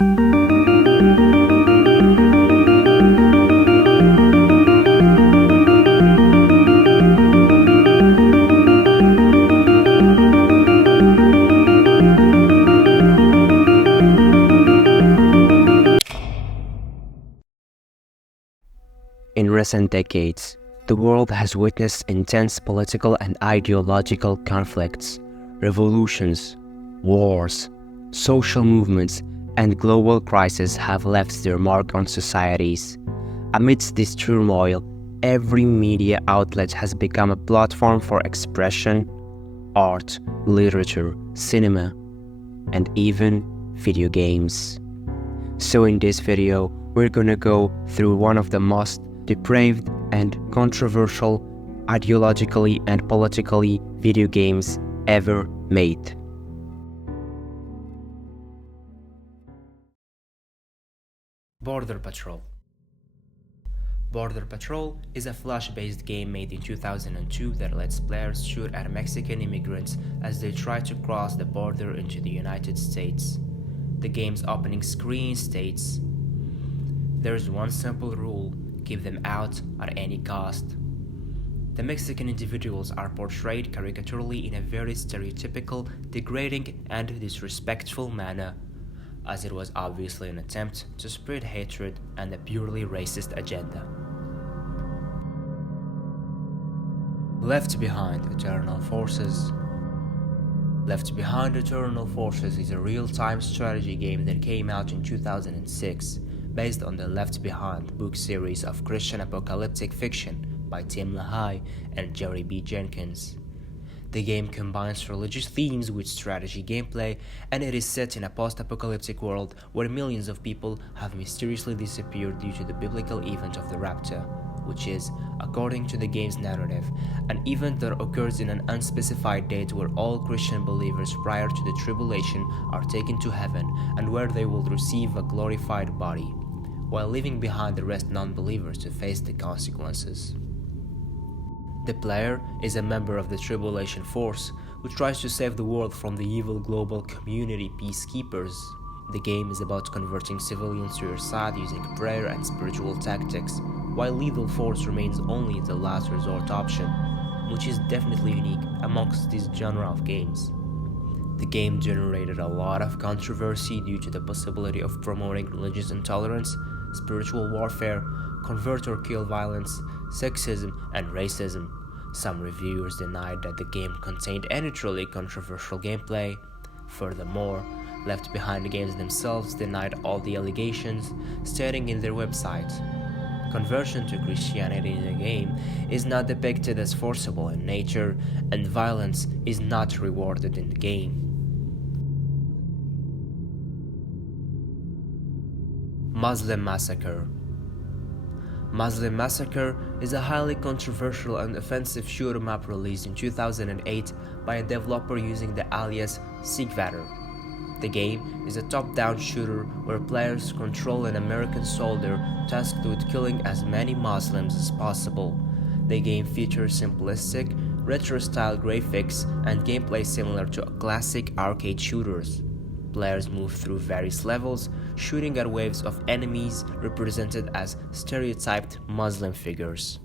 In recent decades, the world has witnessed intense political and ideological conflicts, revolutions, wars, social movements, and global crises have left their mark on societies. Amidst this turmoil, every media outlet has become a platform for expression, art, literature, cinema, and even video games. So in this video, we're gonna go through one of the most depraved and controversial ideologically and politically video games ever made. Border Patrol. Border Patrol is a Flash-based game made in 2002 that lets players shoot at Mexican immigrants as they try to cross the border into the United States. The game's opening screen states, "There's one simple rule. Keep them out at any cost." The Mexican individuals are portrayed caricaturally in a very stereotypical, degrading, and disrespectful manner, as it was obviously an attempt to spread hatred and a purely racist agenda. Left Behind Eternal Forces. Left Behind Eternal Forces is a real-time strategy game that came out in 2006, based on the Left Behind book series of Christian apocalyptic fiction by Tim LaHaye and Jerry B. Jenkins. The game combines religious themes with strategy gameplay, and it is set in a post-apocalyptic world where millions of people have mysteriously disappeared due to the biblical event of the rapture, which is, according to the game's narrative, an event that occurs in an unspecified date where all Christian believers prior to the tribulation are taken to heaven and where they will receive a glorified body, while leaving behind the rest non-believers to face the consequences. The player is a member of the Tribulation Force, who tries to save the world from the evil global community peacekeepers. The game is about converting civilians to your side using prayer and spiritual tactics, while lethal force remains only the last resort option, which is definitely unique amongst this genre of games. The game generated a lot of controversy due to the possibility of promoting religious intolerance, spiritual warfare, convert or kill violence, sexism, and racism. Some reviewers denied that the game contained any truly controversial gameplay. Furthermore, Left Behind games themselves denied all the allegations, stating in their website, "Conversion to Christianity in the game is not depicted as forcible in nature, and violence is not rewarded in the game." Muslim Massacre. Muslim Massacre is a highly controversial and offensive shooter map released in 2008 by a developer using the alias Sigvater. The game is a top-down shooter where players control an American soldier tasked with killing as many Muslims as possible. The game features simplistic, retro-style graphics and gameplay similar to classic arcade shooters. Players move through various levels, shooting at waves of enemies represented as stereotyped Muslim figures.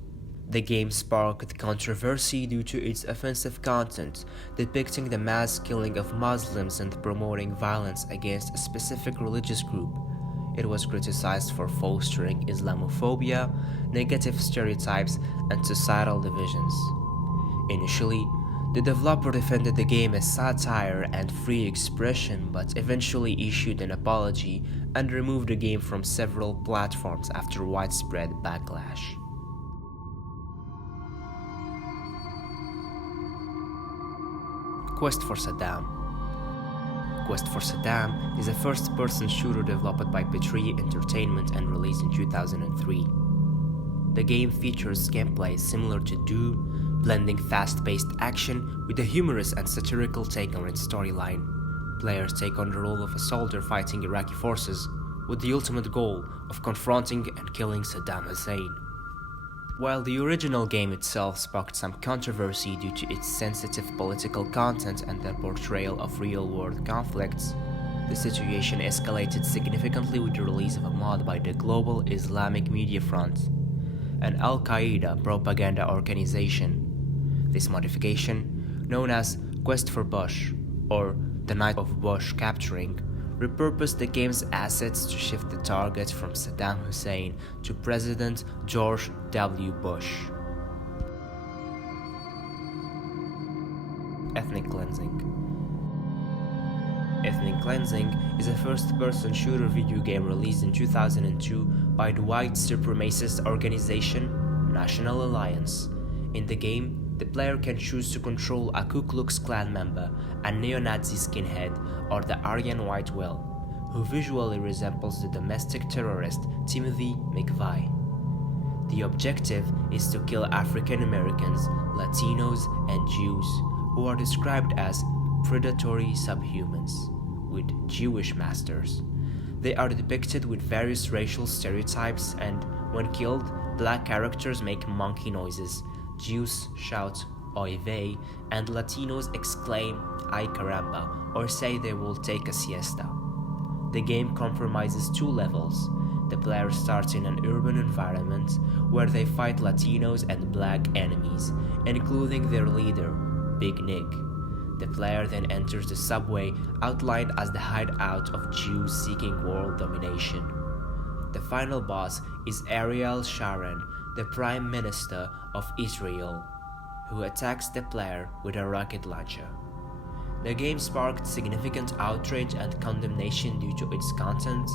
The game sparked controversy due to its offensive content, depicting the mass killing of Muslims and promoting violence against a specific religious group. It was criticized for fostering Islamophobia, negative stereotypes, and societal divisions. Initially, the developer defended the game as satire and free expression, but eventually issued an apology and removed the game from several platforms after widespread backlash. Quest for Saddam. Quest for Saddam is a first-person shooter developed by Petrie Entertainment and released in 2003. The game features gameplay similar to Doom, blending fast-paced action with a humorous and satirical take on its storyline. Players take on the role of a soldier fighting Iraqi forces, with the ultimate goal of confronting and killing Saddam Hussein. While the original game itself sparked some controversy due to its sensitive political content and the portrayal of real-world conflicts, The situation escalated significantly with the release of a mod by the Global Islamic Media Front, an Al-Qaeda propaganda organization. This modification, known as Quest for Bush or The Night of Bush Capturing, repurposed the game's assets to shift the target from Saddam Hussein to President George W. Bush. Ethnic Cleansing. Ethnic Cleansing is a first-person shooter video game released in 2002 by the white supremacist organization National Alliance. In the game, the player can choose to control a Ku Klux Klan member, a neo-Nazi skinhead, or the Aryan White Whale, who visually resembles the domestic terrorist Timothy McVeigh. The objective is to kill African Americans, Latinos, and Jews, who are described as predatory subhumans with Jewish masters. They are depicted with various racial stereotypes, and when killed, black characters make monkey noises, Jews shout "Oy vey," and Latinos exclaim "Ay caramba," or say they will take a siesta. The game comprises 2 levels. The player starts in an urban environment where they fight Latinos and black enemies, including their leader, Big Nick. The player then enters the subway, outlined as the hideout of Jews seeking world domination. The final boss is Ariel Sharon, the Prime Minister of Israel, who attacks the player with a rocket launcher. The game sparked significant outrage and condemnation due to its content.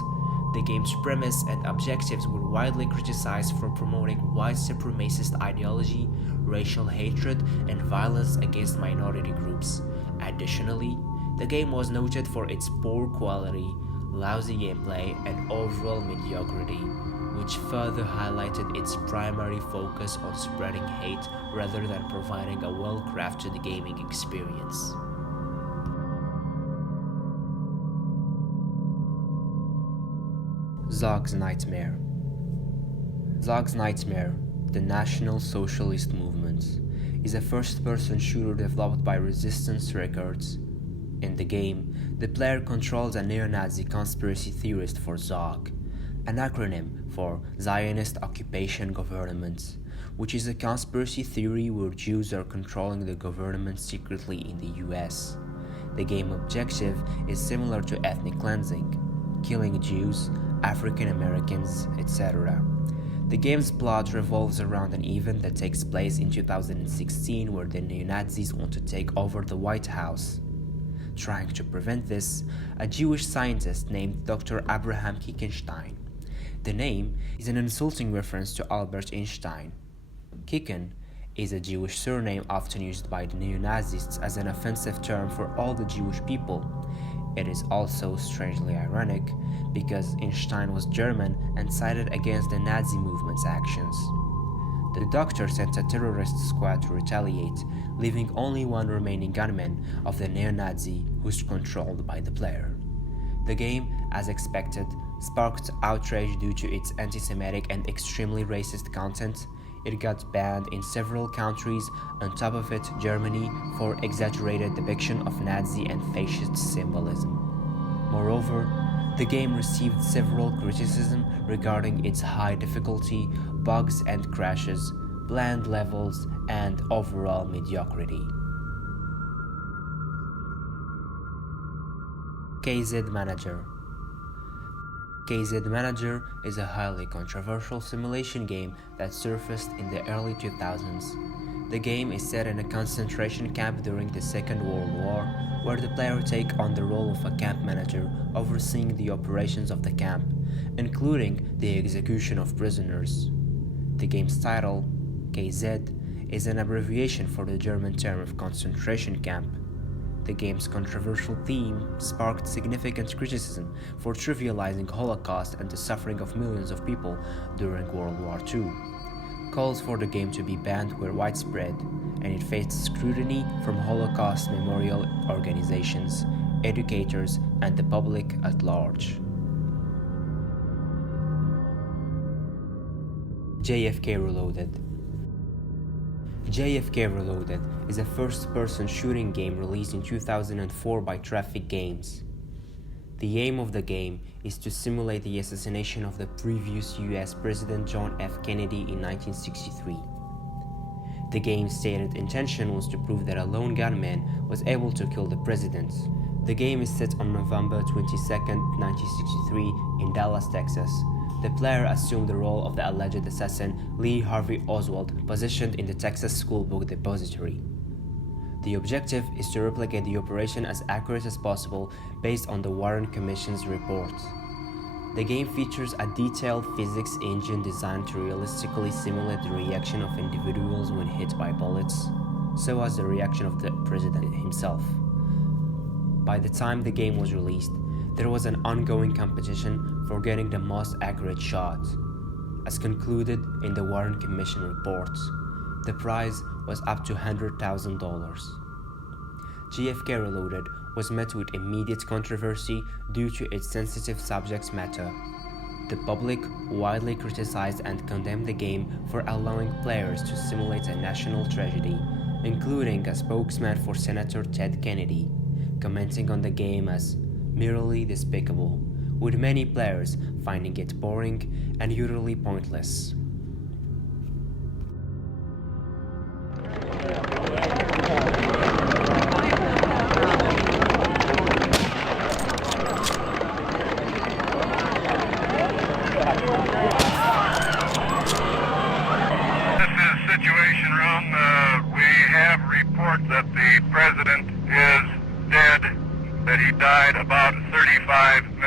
The game's premise and objectives were widely criticized for promoting white supremacist ideology, racial hatred, and violence against minority groups. Additionally, the game was noted for its poor quality, lousy gameplay, and overall mediocrity, which further highlighted its primary focus on spreading hate rather than providing a well-crafted gaming experience. Zog's Nightmare. Zog's Nightmare, the National Socialist Movement, is a first-person shooter developed by Resistance Records. In the game, the player controls a neo-Nazi conspiracy theorist for Zog, an acronym for Zionist Occupation Government, which is a conspiracy theory where Jews are controlling the government secretly in the US. The game objective is similar to ethnic cleansing, killing Jews, African Americans, etc. The game's plot revolves around an event that takes place in 2016 where the neo-Nazis want to take over the White House. Trying to prevent this, a Jewish scientist named Dr. Abraham Kickenstein. The name is an insulting reference to Albert Einstein. Kicken is a Jewish surname often used by the neo-Nazis as an offensive term for all the Jewish people. It is also strangely ironic because Einstein was German and sided against the Nazi movement's actions. The doctor sent a terrorist squad to retaliate, leaving only one remaining gunman of the neo-Nazi who's controlled by the player. The game, as expected, sparked outrage due to its anti-Semitic and extremely racist content. It got banned in several countries, on top of it Germany, for exaggerated depiction of Nazi and fascist symbolism. Moreover, the game received several criticism regarding its high difficulty, bugs and crashes, bland levels, and overall mediocrity. KZ Manager. KZ Manager is a highly controversial simulation game that surfaced in the early 2000s. The game is set in a concentration camp during the Second World War, where the player takes on the role of a camp manager overseeing the operations of the camp, including the execution of prisoners. The game's title, KZ, is an abbreviation for the German term of concentration camp. The game's controversial theme sparked significant criticism for trivializing Holocaust and the suffering of millions of people during World War II. Calls for the game to be banned were widespread, and it faced scrutiny from Holocaust memorial organizations, educators, and the public at large. JFK Reloaded. JFK Reloaded is a first-person shooting game released in 2004 by Traffic Games. The aim of the game is to simulate the assassination of the previous US President John F. Kennedy in 1963. The game's stated intention was to prove that a lone gunman was able to kill the president. The game is set on November 22, 1963 in Dallas, Texas. The player assumed the role of the alleged assassin Lee Harvey Oswald, positioned in the Texas School Book Depository. The objective is to replicate the operation as accurate as possible based on the Warren Commission's report. The game features a detailed physics engine designed to realistically simulate the reaction of individuals when hit by bullets, so as the reaction of the president himself. By the time the game was released, there was an ongoing competition for getting the most accurate shot. As concluded in the Warren Commission report, the prize was up to $100,000. JFK Reloaded was met with immediate controversy due to its sensitive subject matter. The public widely criticized and condemned the game for allowing players to simulate a national tragedy, including a spokesman for Senator Ted Kennedy, commenting on the game as merely despicable, with many players finding it boring and utterly pointless. Situation room, we have reports that the president is dead, that he died about 35